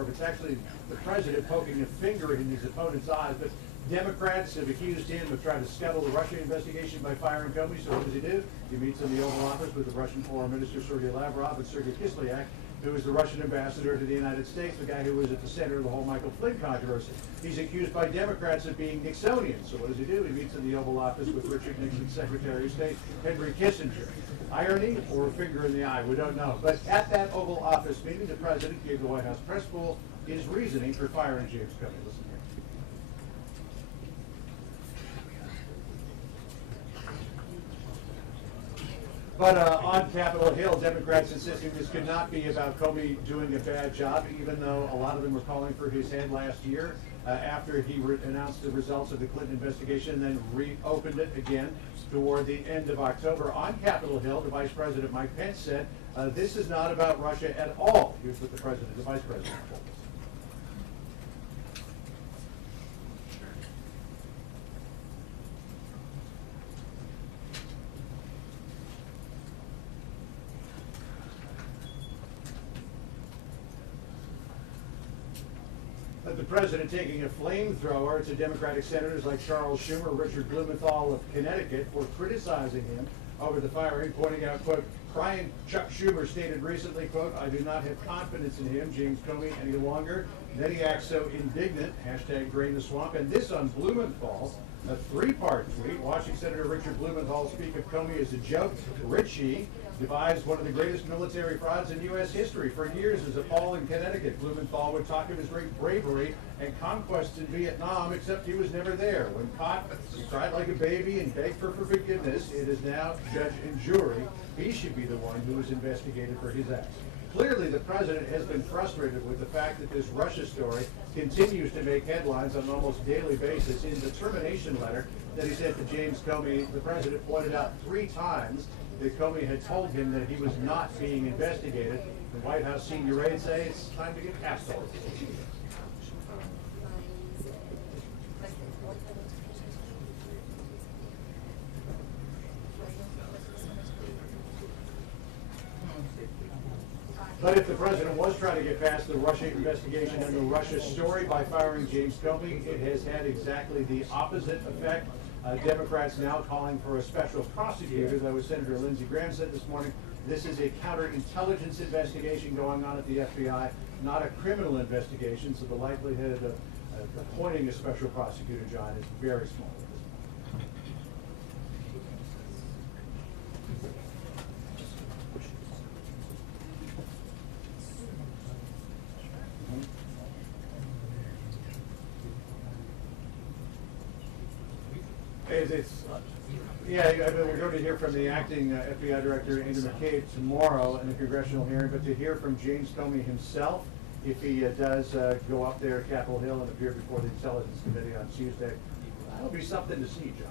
or if it's actually the president poking a finger in his opponent's eyes. But Democrats have accused him of trying to scuttle the Russia investigation by firing Comey. So what does he do? He meets in the Oval Office with the Russian Foreign Minister Sergei Lavrov and Sergei Kislyak, who is the Russian ambassador to the United States, the guy who was at the center of the whole Michael Flynn controversy. He's accused by Democrats of being Nixonian. So what does he do? He meets in the Oval Office with Richard Nixon's Secretary of State, Henry Kissinger. Irony or a finger in the eye? We don't know. But at that Oval Office meeting, the president gave the White House press pool his reasoning for firing James Comey. Listen here. But on Capitol Hill, Democrats insisting this could not be about Comey doing a bad job, even though a lot of them were calling for his head last year after he announced the results of the Clinton investigation and then reopened it again toward the end of October. On Capitol Hill, the Vice President Mike Pence said, this is not about Russia at all. Here's what the Vice President told us. The president taking a flamethrower to Democratic senators like Charles Schumer, Richard Blumenthal of Connecticut for criticizing him over the firing, pointing out, quote, crying Chuck Schumer stated recently, quote, I do not have confidence in him, James Comey, any longer. Then he acts so indignant, hashtag drain the swamp. And this on Blumenthal, a three-part tweet, watching Senator Richard Blumenthal speak of Comey as a joke. Richie devised one of the greatest military frauds in U.S. history. For years, as a Paul in Connecticut, Blumenthal would talk of his great bravery and conquests in Vietnam, except he was never there. When caught, he cried like a baby and begged for forgiveness. It is now judge and jury. He should be the one who is investigated for his acts. Clearly, the president has been frustrated with the fact that this Russia story continues to make headlines on an almost daily basis. In the termination letter that he sent to James Comey, the president pointed out 3 times that Comey had told him that he was not being investigated. The White House senior aides say it's time to get past all of this. But if the president was trying to get past the Russia investigation and the Russia story by firing James Comey, it has had exactly the opposite effect. Democrats now calling for a special prosecutor, though as Senator Lindsey Graham said this morning, this is a counterintelligence investigation going on at the FBI, not a criminal investigation, so the likelihood of appointing a special prosecutor, John, is very small. We're going to hear from the acting FBI director, Andrew McCabe, tomorrow in the congressional hearing, but to hear from James Comey himself, if he does go up there at Capitol Hill and appear before the Intelligence Committee on Tuesday, that'll be something to see, John.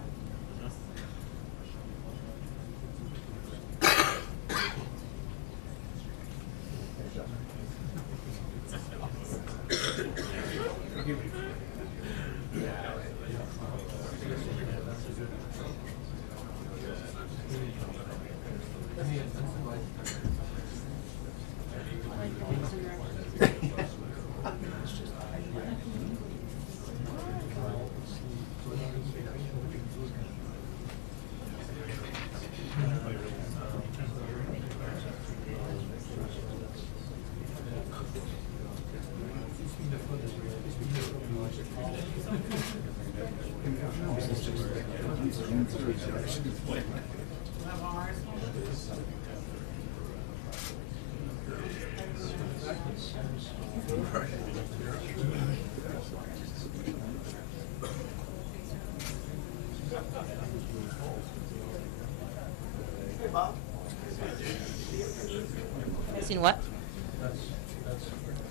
Seen what?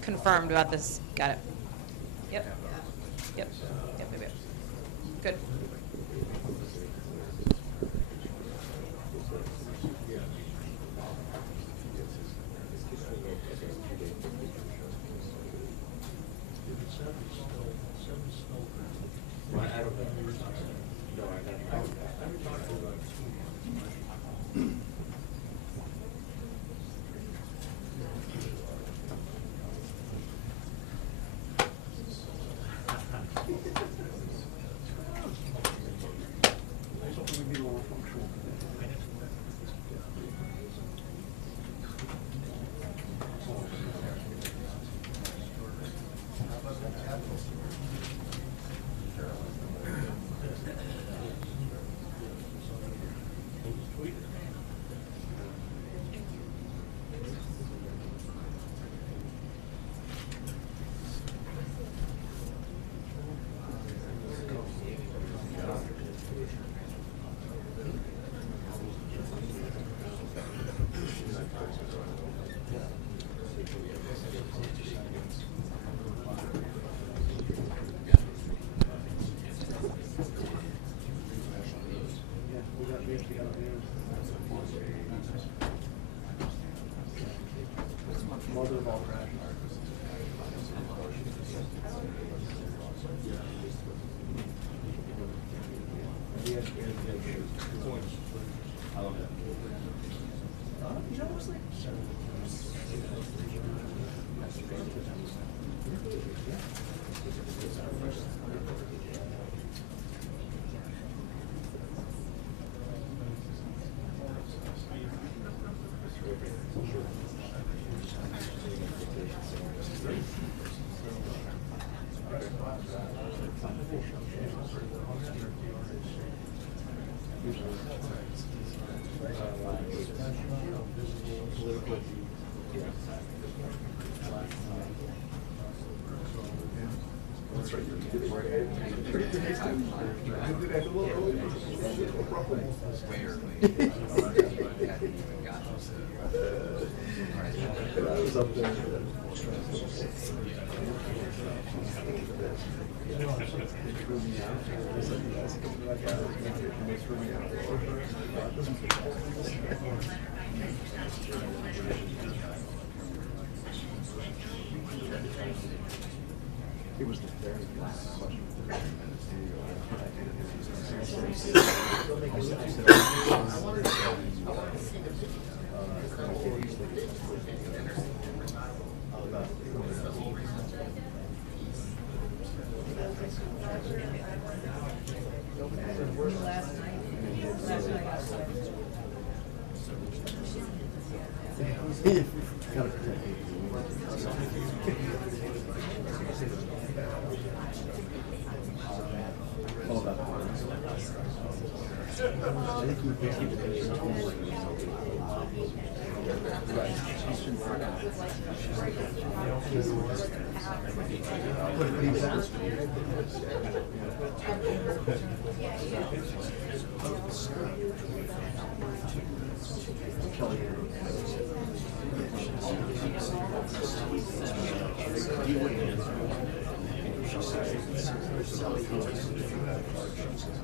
Confirmed about this. Got it. Yep. Yep. Good. I was up there. It was the very last question.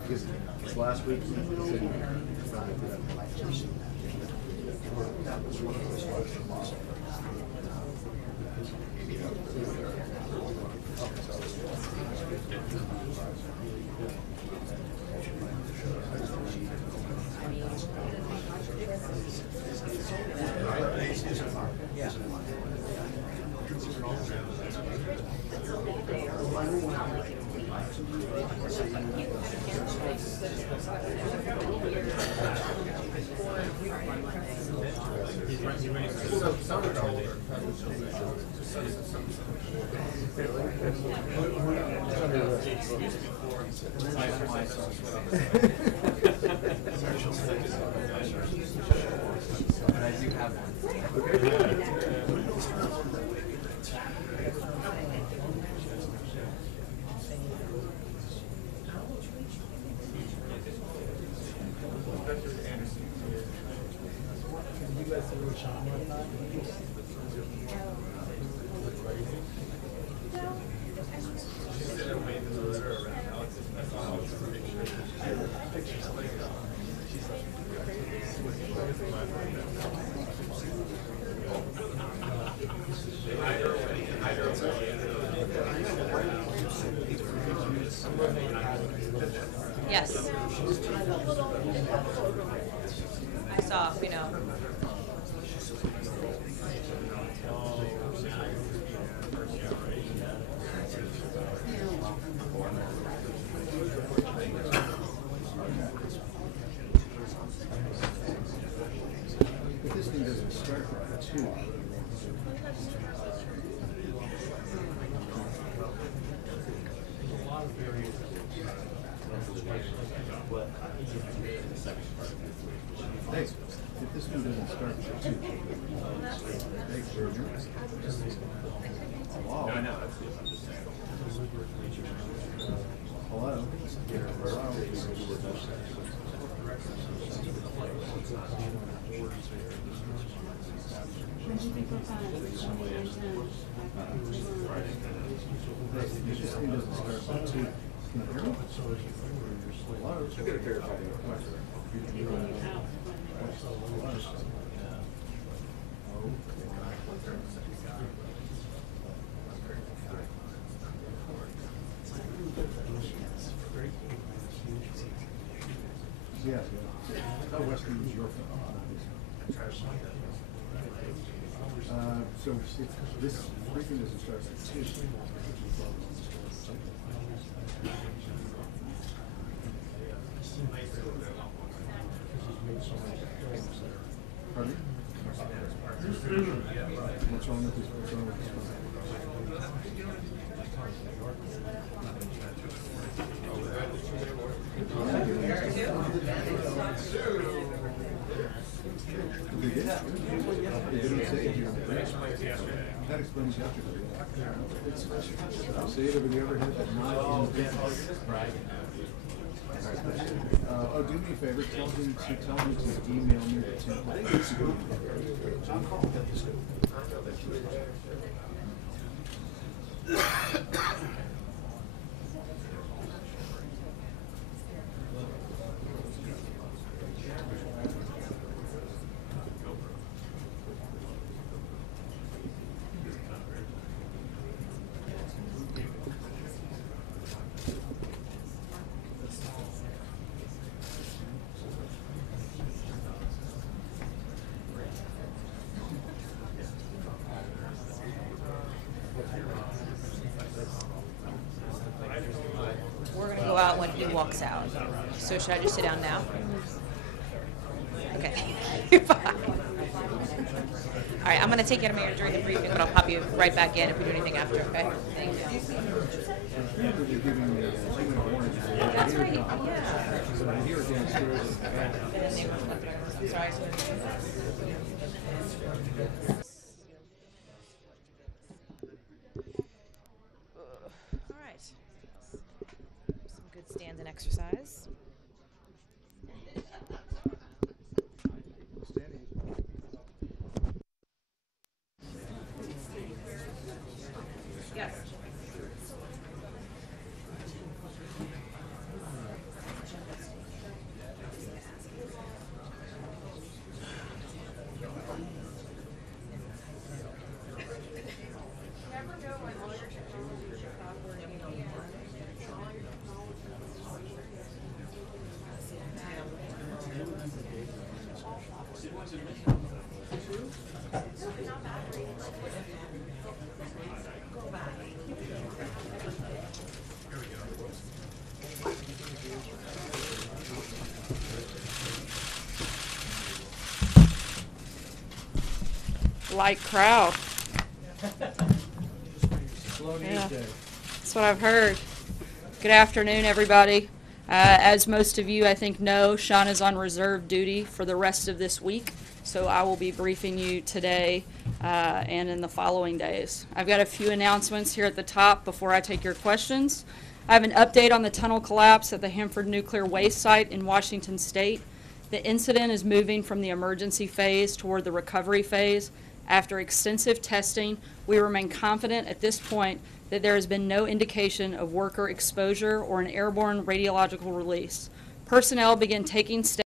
Because last week we said that was one of those questions. Yes. I saw, you know. If this thing doesn't start right, too. Thanks. If this one doesn't start right, too. Thanks, Roger. Hello. I know. Hello. If this thing doesn't start right, too. Can you hear me? Hello. I'm going to verify yeah. How Western is your so if this briefing doesn't start at 2. Pardon me? What's wrong with this? What's wrong with this? They did? They didn't say it here. That explains yesterday. It's See, have you ever had that not in business? Right. Oh, do me a favor, tell him to email me the template. We're gonna go out when he walks out. So should I just sit down now? Okay. You're fine. All right, I'm gonna take you out of here during the briefing, but I'll pop you right back in if we do anything after, okay? Thank you. That's right, yeah. Sorry. All right. Some good stand-in exercise. Yes. Light crowd. Slow news Yeah. day. That's what I've heard. Good afternoon, everybody. As most of you, I think, know, Sean is on reserve duty for the rest of this week, so I will be briefing you today and in the following days. I've got a few announcements here at the top before I take your questions. I have an update on the tunnel collapse at the Hanford Nuclear Waste Site in Washington State. The incident is moving from the emergency phase toward the recovery phase. After extensive testing, we remain confident at this point that there has been no indication of worker exposure or an airborne radiological release. Personnel began taking steps